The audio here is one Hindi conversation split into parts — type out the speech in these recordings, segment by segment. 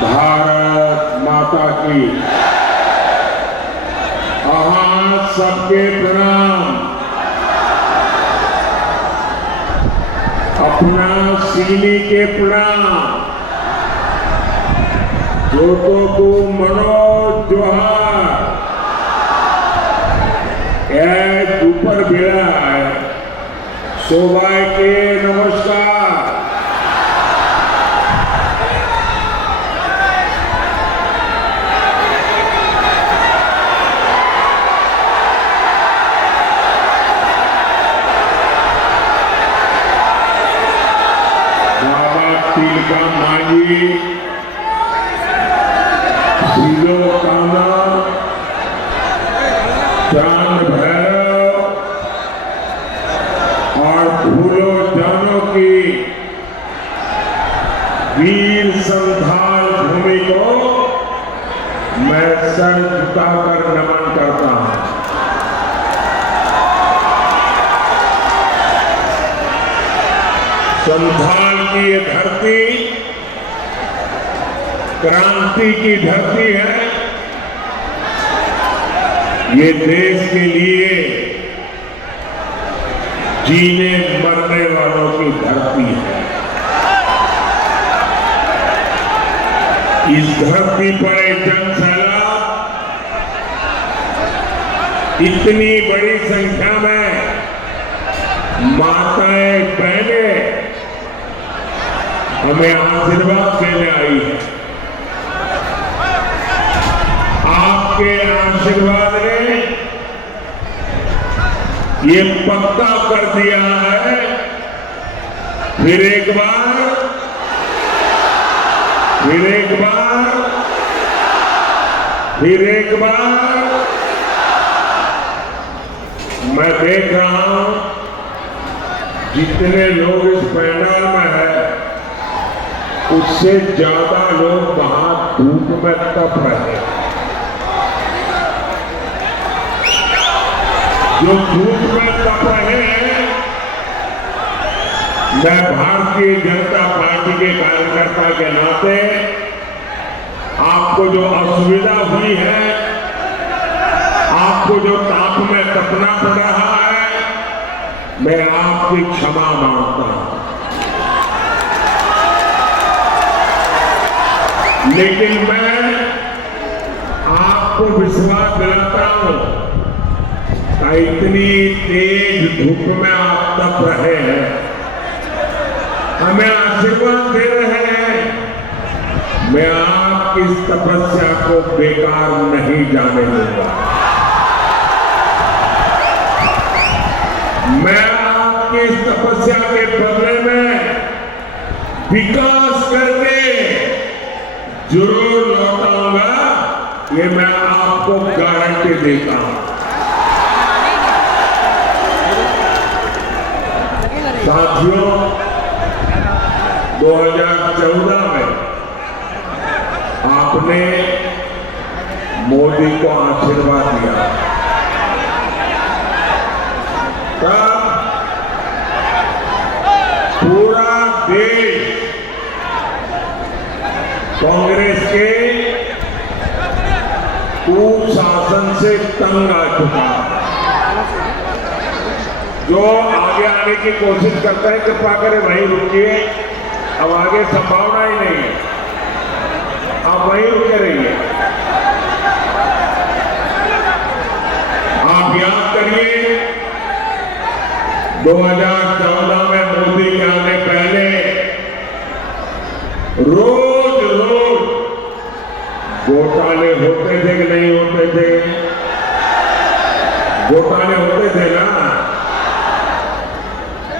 भारत माता की। आवाज सबके प्रणाम। अपना सीली के प्रणाम। जोतों को मनोज जोहार। ऊपर बेड़ा है शोभा के नमस्कार। तिलका मांझी, सीलो काना, चांद भैरव और फूलो जानों की वीर संथाल भूमि को मैं सर झुकाकर नमन करता हूं। संथाल की ये धरती क्रांति की धरती है। ये देश के लिए जीने मरने वालों की धरती है। इस धरती पर एक जनसैलाब इतनी बड़ी संख्या में माताएं बहनें हमें आशीर्वाद देने आई है। आपके आशीर्वाद ने ये पक्का कर दिया है। फिर एक बार मैं देख रहा हूं जितने लोग इस पैनल में है उससे ज्यादा लोग बाहर धूप में तप रहे हैं। जो धूप में तप रहे हैं, मैं भारतीय जनता पार्टी के कार्यकर्ता के नाते आपको जो असुविधा हुई है, आपको जो ताप में तपना पड़ रहा है, मैं आपकी क्षमा मांगता हूं। लेकिन मैं आपको विश्वास दिलाता हूं कि इतनी तेज धूप में आप तप रहे हैं, हमें आशीर्वाद दे रहे हैं। मैं आपकी इस तपस्या को बेकार नहीं जाने दूंगा। मैं आपकी इस तपस्या के बदले में विकास करके जरूर लौटाऊंगा, ये मैं आपको गारंटी देता हूं। साथियों, 2014 में आपने मोदी को आशीर्वाद दिया। तब पूरा देश कांग्रेस के कुशासन से तंग आ चुका है। जो आगे आने की कोशिश करता है कृपा करें वहीं रुकिए, अब आगे संभावना ही नहीं है, आप वहीं रुके रहिए। आप याद करिए 2014 में मोदी के आने पहले रोज घोटाले होते थे कि नहीं होते थे? घोटाले होते थे ना।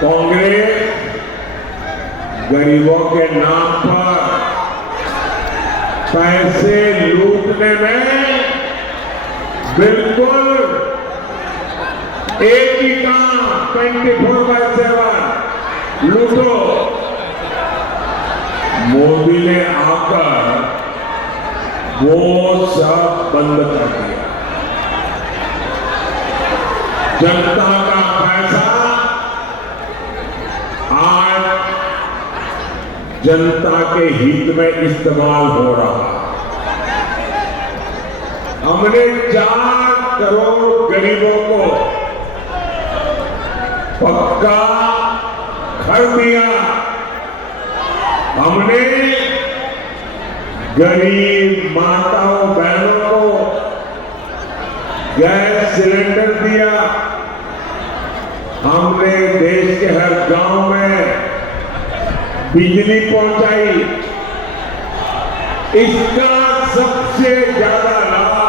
कांग्रेस गरीबों के नाम पर पैसे लूटने में बिल्कुल एक ही काम 24/7 लूटो। मोदी ने आकर वो सब बंद कर दिया। जनता का पैसा आज जनता के हित में इस्तेमाल हो रहा। हमने 4 करोड़ गरीबों को पक्का घर दिया। हमने गरीब माताओं बहनों को गैस सिलेंडर दिया। हमने देश के हर गांव में बिजली पहुंचाई। इसका सबसे ज्यादा लाभ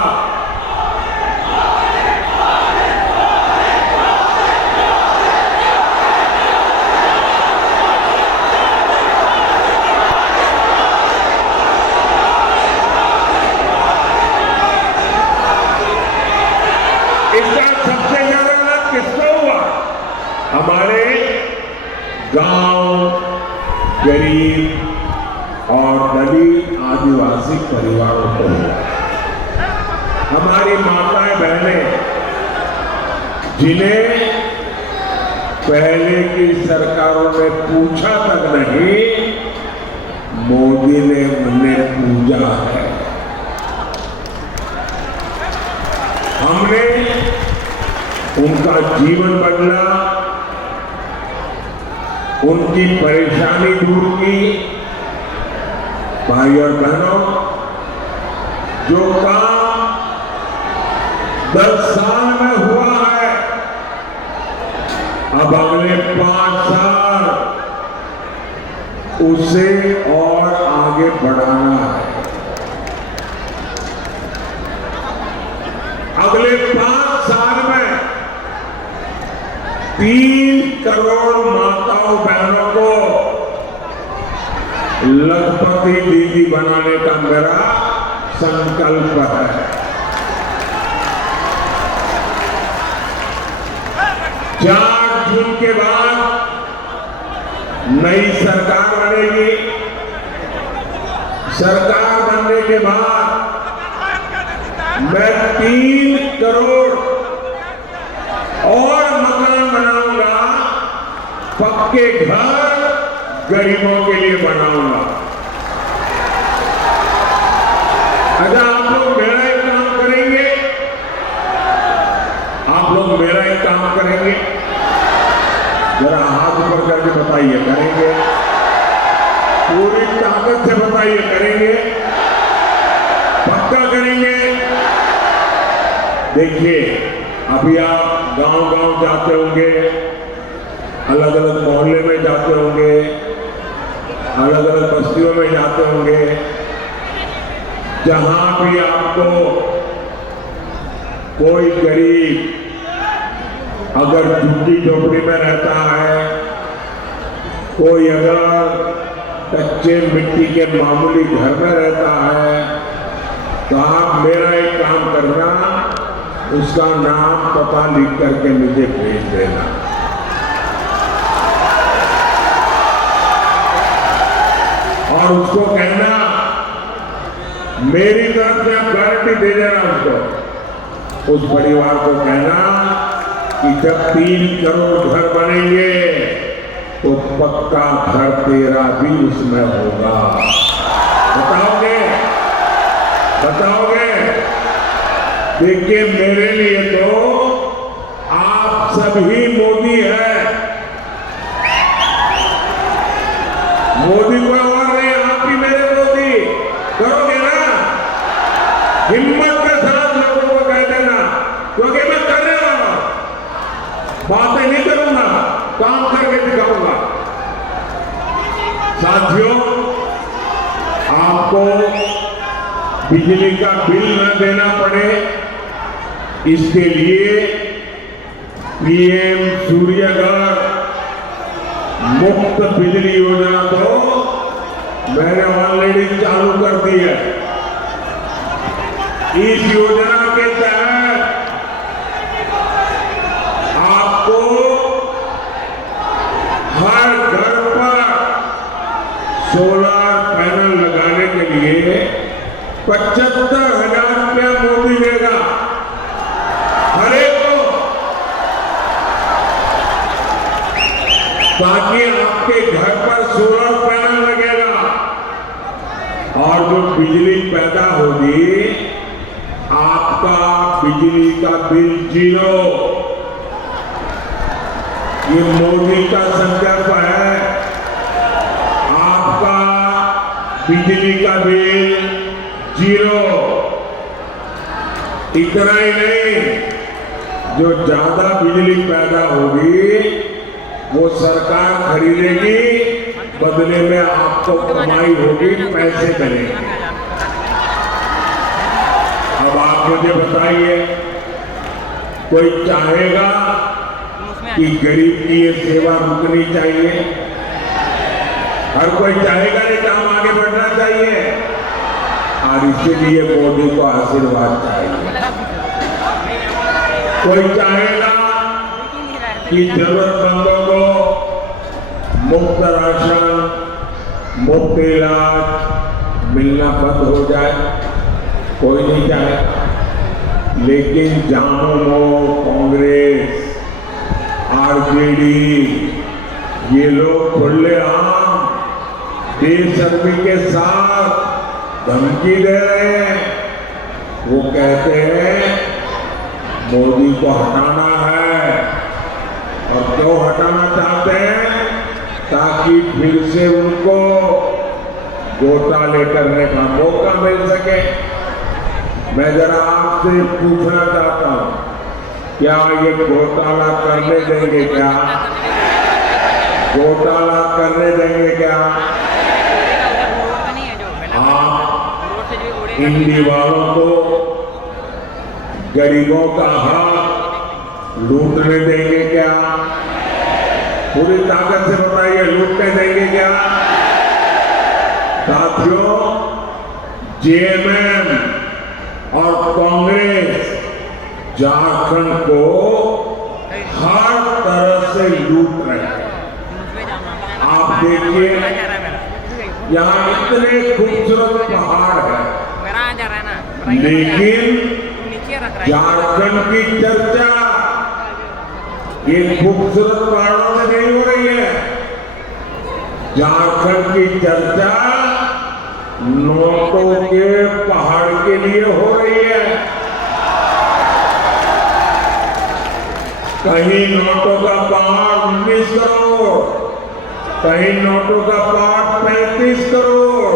किसको हुआ? हमारे गांव, गरीब और दलित आदिवासी परिवारों को हुआ। हमारी माताएं बहनें जिन्हें पहले की सरकारों ने पूछा तक नहीं, मोदी ने उन्हें पूजा है। हमने उनका जीवन बदला, उनकी परेशानी दूर की। भाई और बहनों, जो काम 10 साल में हुआ है, अब अगले 5 साल उसे और आगे बढ़ाना है। अगले 5 साल में 3 करोड़ माताओं बहनों को लखपति दीदी बनाने का मेरा संकल्प है। 4 जून के बाद नई सरकार बनेगी। सरकार बनने के बाद मैं 3 करोड़ और मकान बनाऊंगा, पक्के घर गरीबों के लिए बनाऊंगा। अच्छा, आप लोग मेरा एक काम करेंगे? आप लोग मेरा एक काम करेंगे? जरा हाथ ऊपर करके बताइए, करेंगे? पूरी ताकत से बताइए, करेंगे? पक्का करेंगे? देखिए, अभी आप गांव-गांव जाते होंगे, अलग अलग मोहल्ले में जाते होंगे, अलग अलग बस्तियों में जाते होंगे। जहां भी आपको कोई गरीब अगर झुग्गी झोपड़ी में रहता है, कोई अगर कच्चे मिट्टी के मामूली घर में रहता है, तो आप मेरा एक काम करना, उसका नाम पता लिख करके मुझे भेज देना। और उसको कहना, मेरी तरफ से आप गारंटी दे देना उसको। उस परिवार को कहना कि जब 3 करोड़ घर बनेंगे तो पक्का घर तेरा भी उसमें होगा। बताओगे? बताओगे? देखिए, मेरे लिए तो आप सभी मोदी है। मोदी को और नहीं, आप ही मेरे मोदी। करोगे ना? हिम्मत के साथ लोगों को कह देना, क्योंकि मैं करने वाला हूं। बातें नहीं करूंगा, काम करके दिखाऊंगा। साथियों, आपको बिजली का बिल न देना पड़े, इसके लिए पीएम सूर्यघर मुफ्त बिजली योजना तो मैंने ऑलरेडी चालू कर दी है। इस योजना के तहत आपको हर घर पर सोलर पैनल लगाने के लिए 75,000 रुपया मोदी देगा हर एक को, ताकि आपके घर पर सोलर पैनल लगेगा। और जो बिजली पैदा होगी, आपका बिजली का बिल जीरो। ये मोदी का संकल्प है। आपका बिजली का बिल जीरो। इतना ही नहीं, जो ज्यादा बिजली पैदा होगी वो सरकार खरीदेगी, बदले में आपको कमाई होगी, पैसे मिलेंगे। अब आप मुझे बताइए, कोई चाहेगा कि गरीब की ये सेवा रुकनी चाहिए? हर कोई चाहेगा नहीं, काम आगे बढ़ना चाहिए, और इसीलिए मोदी को आशीर्वाद चाहिए। कोई चाहेगा कि जरूरतमंदों को मुफ्त राशन, मुफ्त इलाज मिलना बंद हो जाए? कोई नहीं चाहे। लेकिन जामुमो, कांग्रेस, आरजेडी, ये लोग खुलेआम बेशर्मी के साथ धमकी दे रहे हैं। वो कहते हैं मोदी को हटाना है। और क्यों हटाना चाहते हैं? ताकि फिर से उनको घोटाले करने का मौका मिल सके। मैं जरा आपसे पूछना चाहता हूं, क्या ये घोटाला करने देंगे? क्या घोटाला करने देंगे? क्या आप इन दीवारों को, गरीबों का हक लूटने देंगे? क्या पूरी ताकत से बताइए, लूटने देंगे क्या? साथियों, जेएमएम और कांग्रेस झारखंड को हर तरह से लूट रहे हैं। आप देखिए, यहाँ इतने खूबसूरत पहाड़ है, लेकिन झारखंड की चर्चा ये खूबसूरत पहाड़ों से नहीं हो रही है। झारखंड की चर्चा नोटों के पहाड़ के लिए हो रही है। कहीं नोटों का पहाड़ 19 करोड़, कहीं नोटों का पहाड़ 35 करोड़,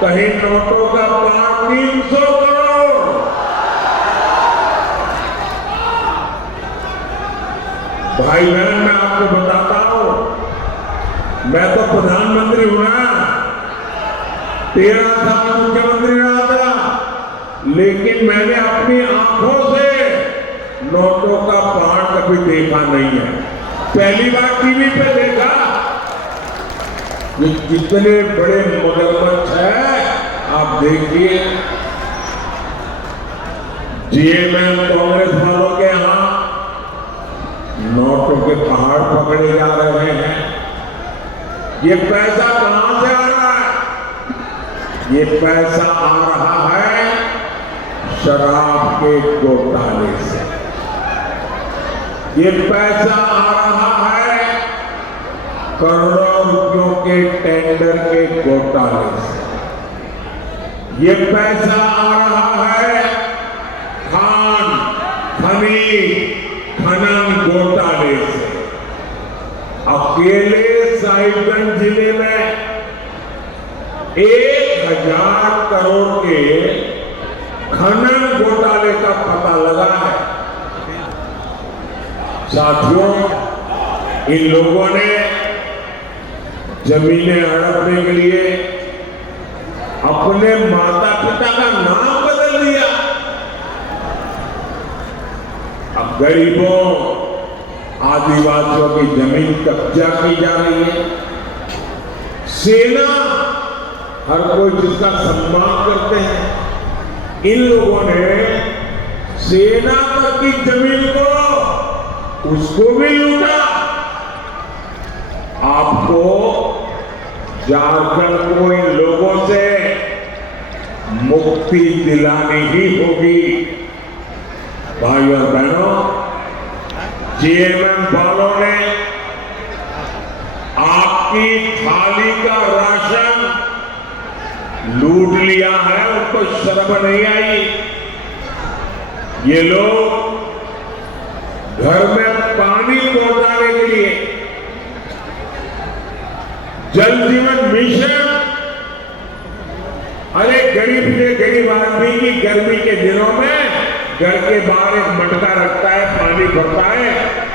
कहीं नोटों का पहाड़ 300 करोड़। भाई बहन, मैं आपको बताता हूं, मैं तो प्रधानमंत्री हूं ना, 13 साल मुख्यमंत्री रहा था, लेकिन मैंने अपनी आंखों से नोटों का पहाड़ कभी देखा नहीं है। पहली बार टीवी पे देखा। ये कितने बड़े मगरमच्छ है, आप देखिए। जेएमएम कांग्रेस वालों के यहां नोटों के पहाड़ पकड़े जा रहे हैं। ये पैसा कहां से आ रहा है? ये पैसा आ रहा है शराब के घोटाले से। ये पैसा आ रहा है करोड़ों रुपयों के टेंडर के घोटाले से। ये पैसा आ रहा है खान, खनिज, खनन घोटाले से। अकेले साहिबगंज जिले में 1000 करोड़ के खनन घोटाले का पता लगा है। साथियों, इन लोगों ने जमीनें हड़पने के लिए अपने माता पिता का नाम बदल दिया। अब गरीबों, आदिवासियों की जमीन कब्जा की जा रही है। सेना, हर कोई जिसका सम्मान करते हैं, इन लोगों ने सेना तक की जमीन को, उसको भी लूटा। आपको झारखंड को इन लोगों से मुक्ति दिलानी ही होगी। भाई और बहनों, जेएमएम वालों ने आपकी थाली का राशन लूट लिया है, उनको शर्म नहीं आई। ये लोग घर में पानी पहुंचाने के लिए जल जीवन मिशन, अरे गरीब से गरीब आदमी की गर्मी के दिनों में घर के बाहर एक मटका रखता है, पानी भरता है,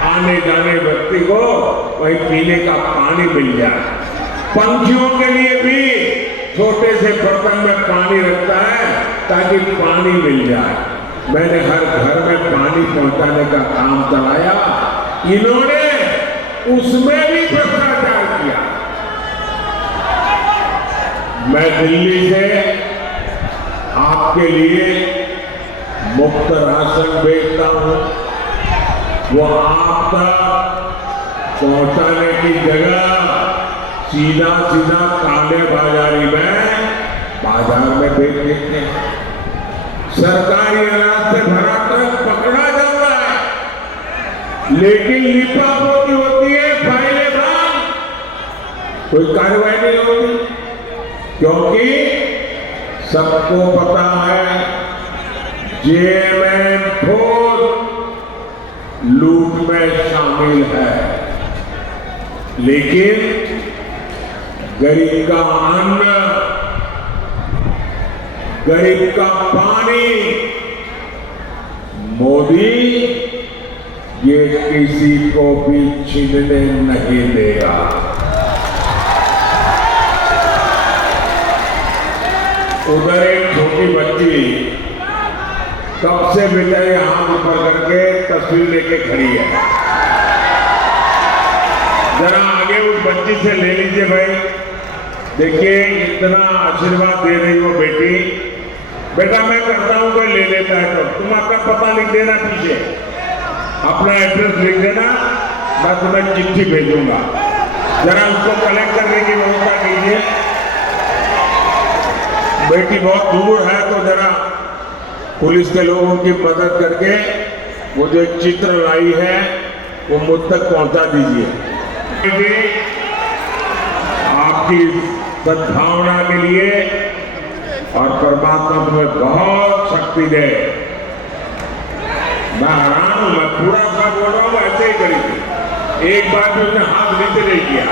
आने जाने व्यक्ति को वही पीने का पानी मिल जाए। पंछियों के लिए भी छोटे से बर्तन में पानी रखता है ताकि पानी मिल जाए। मैंने हर घर में पानी पहुंचाने का काम चलाया, इन्होंने उसमें भी भ्रष्टाचार किया। मैं दिल्ली से आपके लिए मुफ्त राशन भेजता हूं, वो आप तक पहुंचाने की जगह सीधा सीधा काले बाजारी में बाजार में बेच देते हैं। सरकारी अनाज से भरा ट्रक पकड़ा जाता है, लेकिन लिपापोती होती है, फाइलें बंद, कोई कार्रवाई नहीं होती, क्योंकि सबको पता है जेएमएम खुद लूट में शामिल है। लेकिन गरीब का अन्न, गरीब का पानी मोदी ये किसी को भी छीनने नहीं देगा। उधर एक छोटी बच्ची कब से बेचारी हाथ ऊपर करके तस्वीर लेके खड़ी है, जरा आगे उस बच्ची से ले लीजिए भाई। देखिए इतना आशीर्वाद दे रही हो बेटी, बेटा मैं करता हूं कोई ले लेता है तो तुम अपना पता लिख देना, पीछे अपना एड्रेस लिख देना, मैं तुम्हें चिट्ठी भेजूंगा। जरा उसको कलेक्ट करने की व्यवस्था कीजिए। बेटी बहुत दूर है तो जरा पुलिस के लोगों की मदद करके वो जो एक चित्र लाई है वो मुझ तक पहुंचा दीजिए। आपकी सद्भावना के लिए और परमात्मा तुम्हें बहुत शक्ति दे। मैं हैरान हूं, मैं पूरा बात बोल रहा हूं, ऐसे ही करी, एक बार भी उसने हाथ नीचे नहीं किया।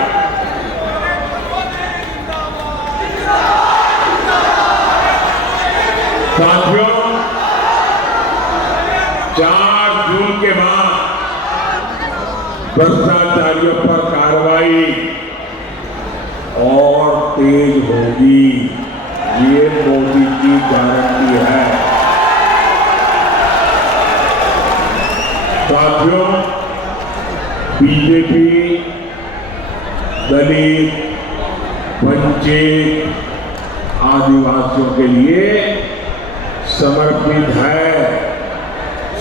साथियों, 4 जून के बाद भ्रष्टाचारियों पर कार्रवाई और तेज होगी, ये मोदी की गारंटी है। साथियों, बीजेपी दलित, वंचित, आदिवासियों के लिए समर्पित है,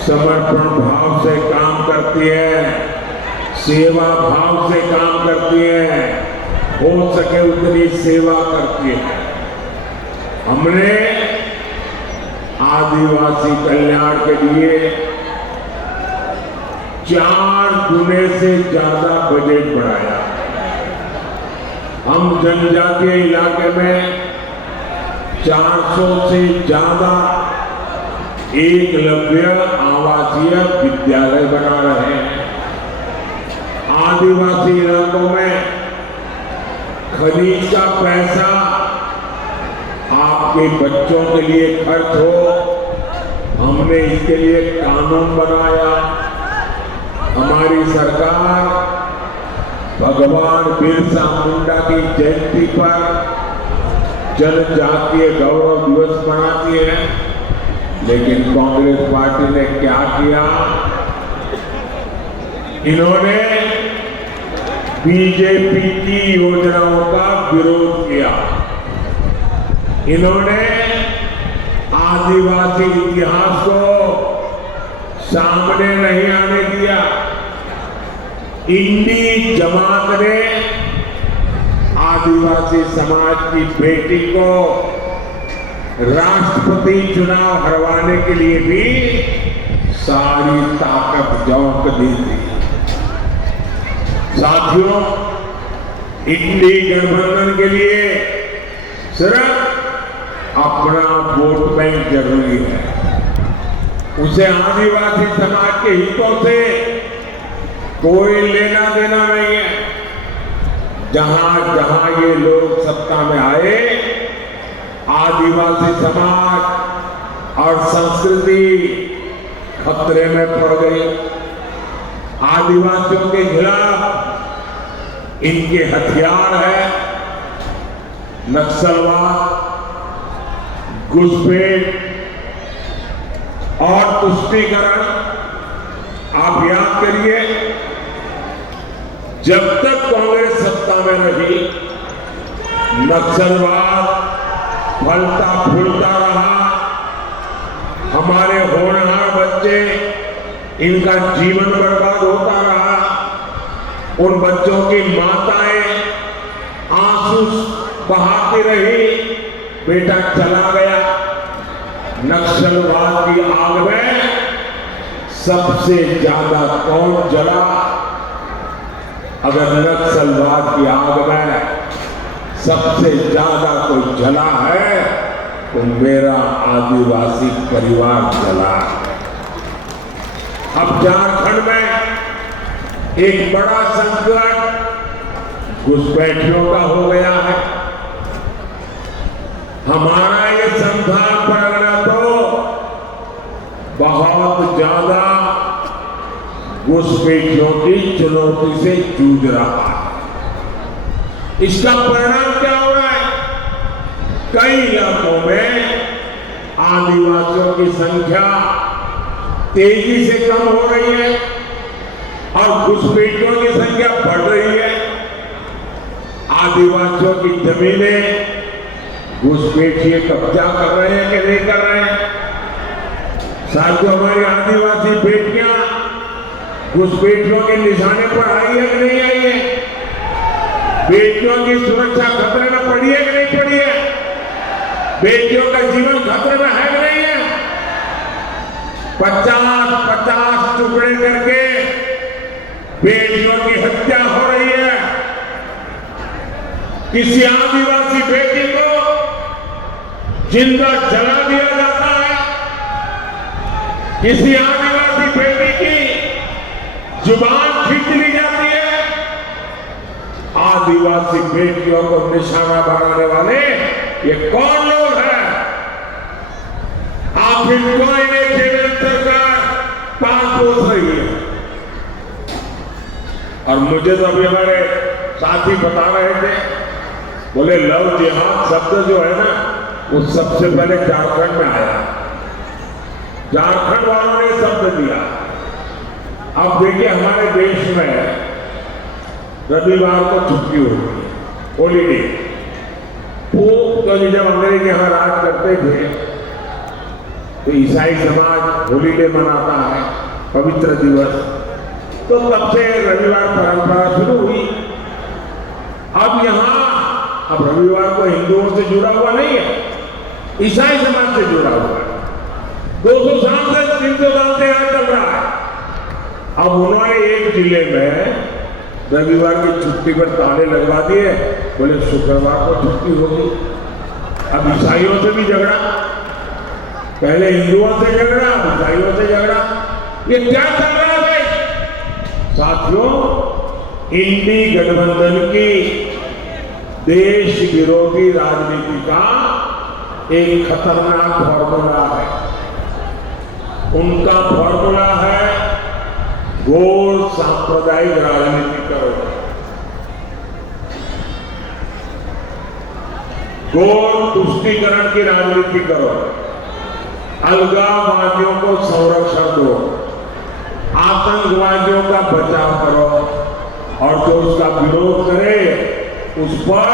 समर्पण भाव से काम करती है, सेवा भाव से काम करती है, हो सके उतनी सेवा करती है। हमने आदिवासी कल्याण के लिए 4 गुने से ज्यादा बजट बढ़ाया। हम जनजातीय इलाके में 400 से ज्यादा एकलव्य आवासीय विद्यालय बना रहे हैं। आदिवासी इलाकों में खनिज का पैसा आपके बच्चों के लिए खर्च हो, हमने इसके लिए कानून बनाया। हमारी सरकार भगवान बिरसा मुंडा की जयंती पर जनजातीय गौरव दिवस मनाती है, लेकिन कांग्रेस पार्टी ने क्या किया, इन्होंने बीजेपी की योजनाओं का विरोध किया। इन्होंने आदिवासी इतिहास को सामने नहीं आने दिया। इंडी जमात ने आदिवासी समाज की बेटी को राष्ट्रपति चुनाव हरवाने के लिए भी सारी ताकत झोंक दी थी। साथियों, इंडी गठबंधन के लिए सिर्फ अपना वोट बैंक जरूरी है। उसे आदिवासी समाज के हितों से कोई लेना देना नहीं है। जहां जहां ये लोग सत्ता में आए, आदिवासी समाज और संस्कृति खतरे में पड़ गई। आदिवासियों के खिलाफ इनके हथियार है नक्सलवाद, घुसपैठ और तुष्टीकरण। आप याद करिए, जब तक कांग्रेस सत्ता में रही, नक्सलवाद फलता फूलता रहा। हमारे होनहार बच्चे, इनका जीवन बर्बाद होता रहा। उन बच्चों की माताएं आंसू बहाती रही, बेटा चला गया। नक्सलवाद की आग में सबसे ज्यादा कौन जला? अगर नक्सलवाद की आग में सबसे ज्यादा कोई जला है तो मेरा आदिवासी परिवार जला। अब झारखंड में एक बड़ा संकट घुसपैठियों का हो गया है। हमारा ये संथाल परगना तो बहुत ज्यादा घुसपैठियों की चुनौती से जूझ रहा है। इसका परिणाम क्या हो रहा है? कई इलाकों में आदिवासियों की संख्या तेजी से कम हो रही है और घुसपैठियों की संख्या बढ़ रही है। आदिवासियों की जमीनें घुसपैठिए कब्जा कर रहे हैं कि नहीं कर रहे हैं? साथियों, हमारी आदिवासी बेटियां घुसपैठियों के निशाने पर आई है कि नहीं आई है? बेटियों की सुरक्षा खतरे में पड़ी है कि नहीं पड़ी है? बेटियों का जीवन खतरे में है कि नहीं है? 50-50 टुकड़े करके बेटियों की हत्या हो रही है। किसी आदिवासी बेटी को जिंदा जला दिया जाता है। किसी आदिवासी बेटी की जुबान खींच ली जाती है। आदिवासी बेटियों को निशाना बनाने वाले ये कौन लोग हैं? आखिर कोई नहीं केवल सरकार पास पोस रही है। और मुझे तो अभी हमारे साथी बता रहे थे, बोले लव जिहाद शब्द जो है ना, वो सबसे पहले झारखंड में आया। झारखंड वालों ने शब्द दिया। अब देखिए, हमारे देश में रविवार को छुट्टी होती है, हॉलीडे। तो जब अंग्रेज यहां राज करते थे तो ईसाई समाज हॉलीडे मनाता है, पवित्र दिवस। तो तब से रविवार परंपरा शुरू हुई। अब अब रविवार को हिंदुओं से जुड़ा हुआ नहीं है, ईसाई समाज से जुड़ा हुआ है। 200 साल से 300 साल से यहां चल रहा है। अब उन्होंने एक जिले में रविवार की छुट्टी पर ताले लगवा दिए, बोले शुक्रवार को छुट्टी होगी। अब ईसाइयों से भी झगड़ा, पहले हिंदुओं से झगड़ा, अब ईसाइयों से झगड़ा। ये क्या चल रहा है भाई? साथियों, इंडी गठबंधन की देश विरोधी राजनीति का एक खतरनाक फॉर्मूला है। उनका फॉर्मूला है घोर सांप्रदायिक राजनीति करो, घोर तुष्टीकरण की राजनीति करो, अलगाववादियों को संरक्षण दो, आतंकवादियों का बचाव करो और जो उसका विरोध करे उस पर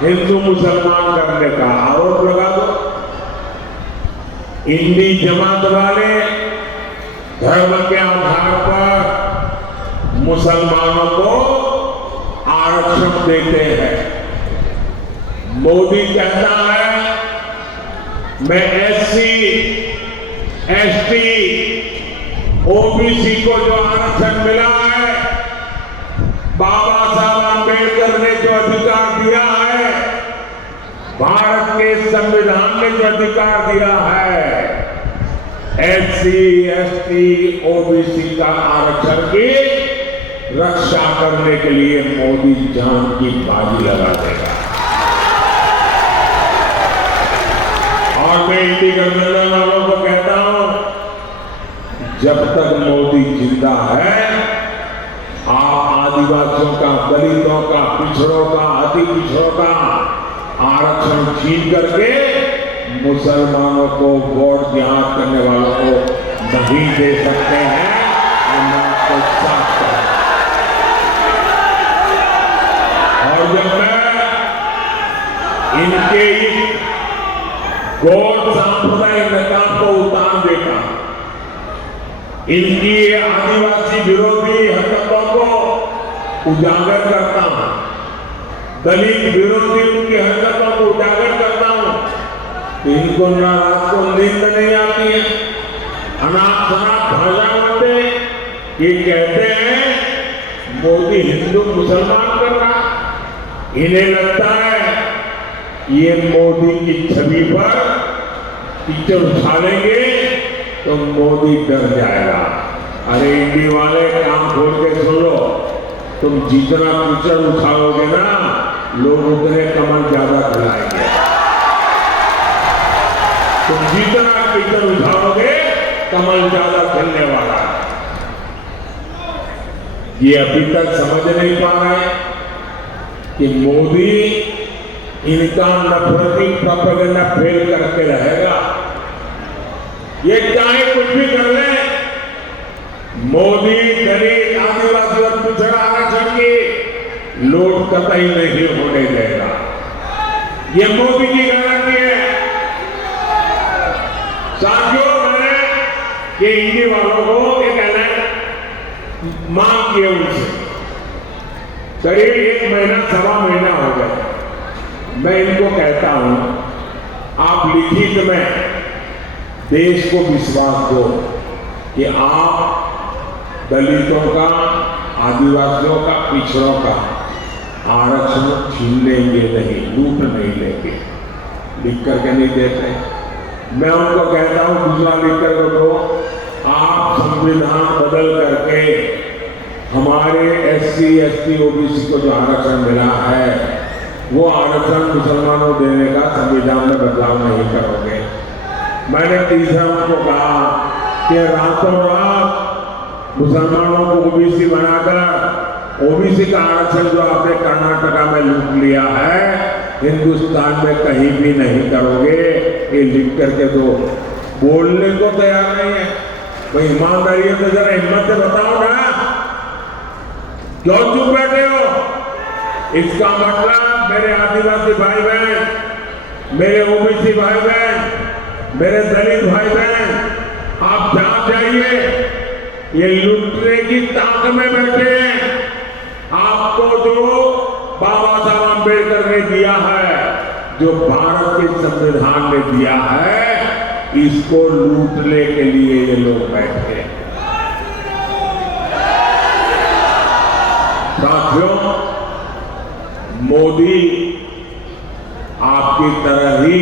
हिंदू मुसलमान करने का आरोप लगा दो। इंडी जमात वाले धर्म के आधार पर मुसलमानों को आरक्षण देते हैं। मोदी कहता है मैं एससी, एसटी, ओबीसी को जो आरक्षण मिला है, बाबा साहब आंबेडकर ने जो अधिकार दिया है, भारत के संविधान ने ने जो अधिकार दिया है SC, ST, OBC का आरक्षण की रक्षा करने के लिए मोदी जान की बाजी लगा देगा। और मैं इंडी गठबंधन वालों को कहता हूं, जब तक मोदी जिंदा है, आप आदिवासियों का, दलितों का, पिछड़ों का, अति पिछड़ों का आरक्षण छीन करके मुसलमानों को वोट जिहाद करने वालों को नहीं दे सकते हैं। मैं आपको साफ कहता हूं। और जब मैं इनके इस गौर सांप्रदायिक नकाब को उतार देता, इनकी आदिवासी विरोधी हरकतों को उजागर करता हूं, दलित विरोधी उनकी हरकतों को उजागर करता हूं, इनको ना रात को नींद नहीं आती है। अनाप शनाप भाषा बोलते, ये कहते हैं मोदी हिंदू मुसलमान कर रहा। इन्हें लगता है ये मोदी की छवि पर कीचड़ उछालेंगे तो मोदी डर जाएगा। अरे इंडी वाले, काम खोल के सुन लो, तुम जितना कीचड़ उछालोगे ना, लोग उतने कमल ज्यादा खिलाएंगे। तुम जितना कीचड़ उछालोगे, कमल ज्यादा खिलने वाला है। ये अभी तक समझ नहीं पा रहे कि मोदी इनका नफरती प्रोपेगेंडा फेल करके रहेगा। ये चाहे कुछ भी कर ले, मोदी दलित, आदिवासी और पिछड़ा आरक्षण की लूट कतई नहीं होने देगा। ये मोदी की गारंटी है। साथियों, मैंने ये इंडी वालों को एक मांग की है उनसे, करीब 1 महीना, 1.25 महीना हो गया। मैं इनको कहता हूं, आप लिखित में देश को विश्वास दो कि आप दलितों का, आदिवासियों का, पिछड़ों का आरक्षण छीन लेंगे नहीं, लूट नहीं लेंगे। लिख करके नहीं देते। मैं उनको कहता हूं, दूसरा लिख कर दो, आप संविधान बदल करके हमारे SC, ST, OBC को जो आरक्षण मिला है, वो आरक्षण मुसलमानों देने का संविधान में बदलाव नहीं करोगे। मैंने तीसरा उनको कहा कि रातों रात मुसलमानों को OBC बनाकर OBC का आरक्षण जो आपने कर्नाटका में लूट लिया है, हिंदुस्तान में कहीं भी नहीं करोगे। ये लिख करके दो। बोलने को तैयार नहीं है। भाई ईमानदारी है तो जरा हिम्मत से बताओ ना, क्यों चुप बैठे हो? इसका मतलब मेरे आदिवासी भाई बहन, मेरे OBC भाई बहन, मेरे दलित भाई बहन, आप जान जाइए, ये लूटने की ताक में बैठे हैं। आपको जो बाबा साहब अम्बेडकर ने दिया है, जो भारत के संविधान ने दिया है, इसको लूटने के लिए ये लोग बैठे हैं। साथियों, मोदी आपकी तरह ही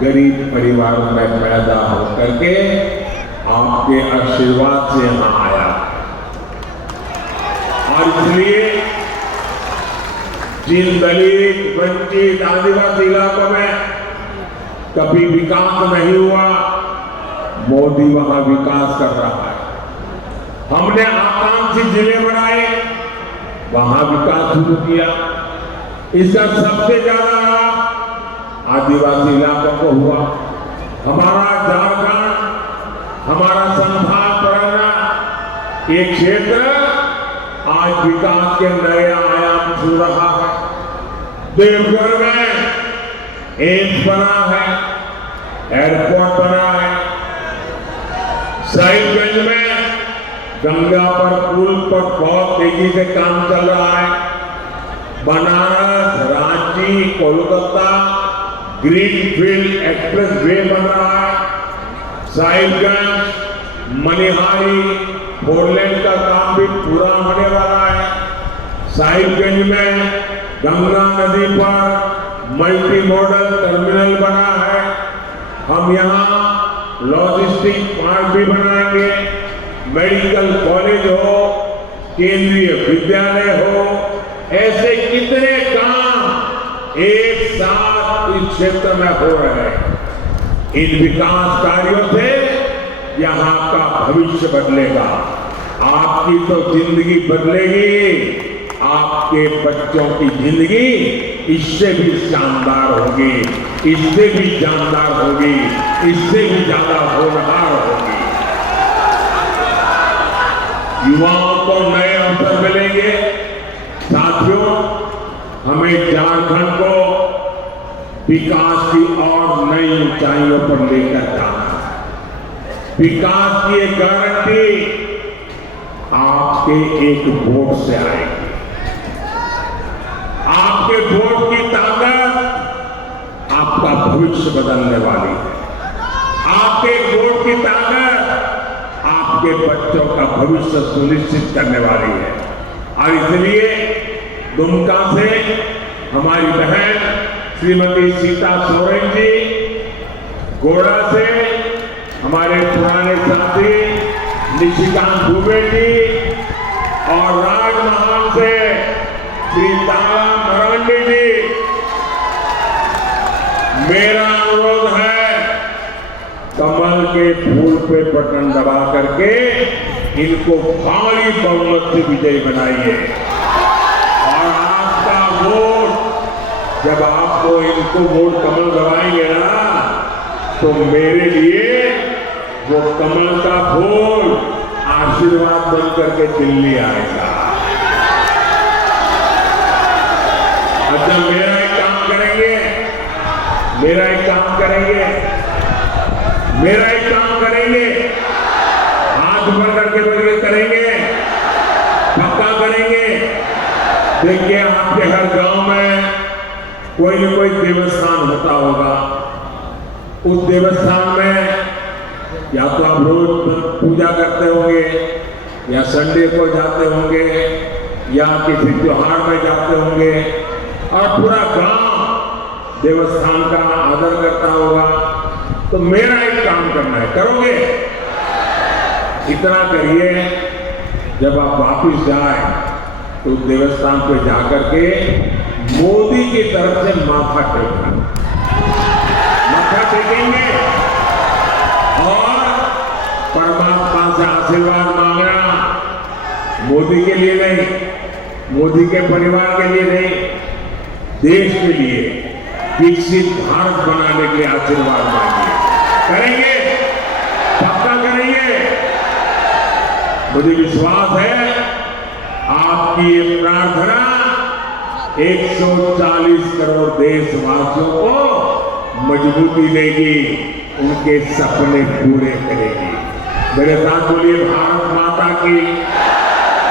गरीब परिवार में पैदा होकर के आपके आशीर्वाद से यहां आया, और इसलिए जिन दलित, वंचित, आदिवासी इलाकों में कभी विकास नहीं हुआ, मोदी वहां विकास कर रहा है। हमने आकांक्षी जिले बनाए, वहां विकास शुरू किया। इसका सबसे ज्यादा लाभ आदिवासी इलाकों को हुआ। हमारा झारखंड, हमारा संभाग परगना, ये क्षेत्र आज विकास के नए आयाम छू रहा है। देवघर में एम्स बना है, एयरपोर्ट बना है, साहिबगंज में गंगा पर पुल पर बहुत तेजी से काम चल रहा है। Banaras, Ranchi, Kolkata greenfield express way बन रहा है। साहिबगंज, मनिहारी 4 लेन का काम भी पूरा होने वाला है। साहिबगंज में गंगा नदी पर मल्टी मॉडल टर्मिनल बना है, हम यहाँ लॉजिस्टिक पार्क भी बनाएंगे, मेडिकल कॉलेज हो, केंद्रीय विद्यालय हो, ऐसे कितने काम एक साथ इस क्षेत्र में हो रहे हैं। इन विकास कार्यों से यहाँ का भविष्य बदलेगा, आपकी तो जिंदगी बदलेगी, आपके बच्चों की जिंदगी इससे भी शानदार होगी, इससे भी जानदार होगी, इससे भी ज्यादा होनहार होगी। युवाओं को नए अवसर मिलेंगे। साथियों, हमें झारखंड को विकास की और नई ऊंचाइयों पर लेकर जाना है। विकास की एक गारंटी आपके एक वोट से आएगी। आपके वोट की ताकत आपका भविष्य बदलने वाली है। आपके वोट की ताकत आपके बच्चों का भविष्य सुनिश्चित करने वाली है। और इसलिए दुमका से हमारी बहन श्रीमती सीता सोरेन जी, गोड़ा से हमारे पुराने साथी निशिकांत दुबे जी और राजमहल से श्री तारा मरांडी जी, मेरा अनुरोध है कमल के फूल पे बटन दबा करके इनको भारी बहुमत से विजयी बनाइए। और आपका वोट, जब आपको इनको वोट कमल दबाएंगे ना, तो मेरे लिए वो कमल का फूल आशीर्वाद बन करके दिल्ली आएगा। अच्छा, मेरा एक काम करेंगे, मेरा एक काम करेंगे, मेरा एक काम करेंगे, हाथ ऊपर करके बदले करेंगे, पक्का करेंगे। देखिए, आपके हर गांव में कोई न कोई देवस्थान होता होगा। उस देवस्थान में या तो आप रोज पूजा करते होंगे, या संडे को जाते होंगे, या किसी त्योहार में जाते होंगे, और पूरा गांव देवस्थान का आदर करता होगा। तो मेरा एक काम करना है, करोगे? इतना करिए, जब आप वापिस जाए तो देवस्थान पे जाकर के मोदी की तरफ से माथा टेकना, माथा टेकेंगे और परमात्मा से आशीर्वाद मांगना। मोदी के लिए नहीं, मोदी के परिवार के लिए नहीं, देश के लिए, विकसित भारत बनाने के लिए आशीर्वाद मांगिए। करेंगे? पक्का करेंगे? मुझे विश्वास है आपकी ये प्रार्थना 140 करोड़ देशवासियों को मजबूती देगी, उनके सपने पूरे करेगी। मेरे साथ बोलिए, भारत माता की,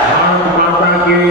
भारत माता की।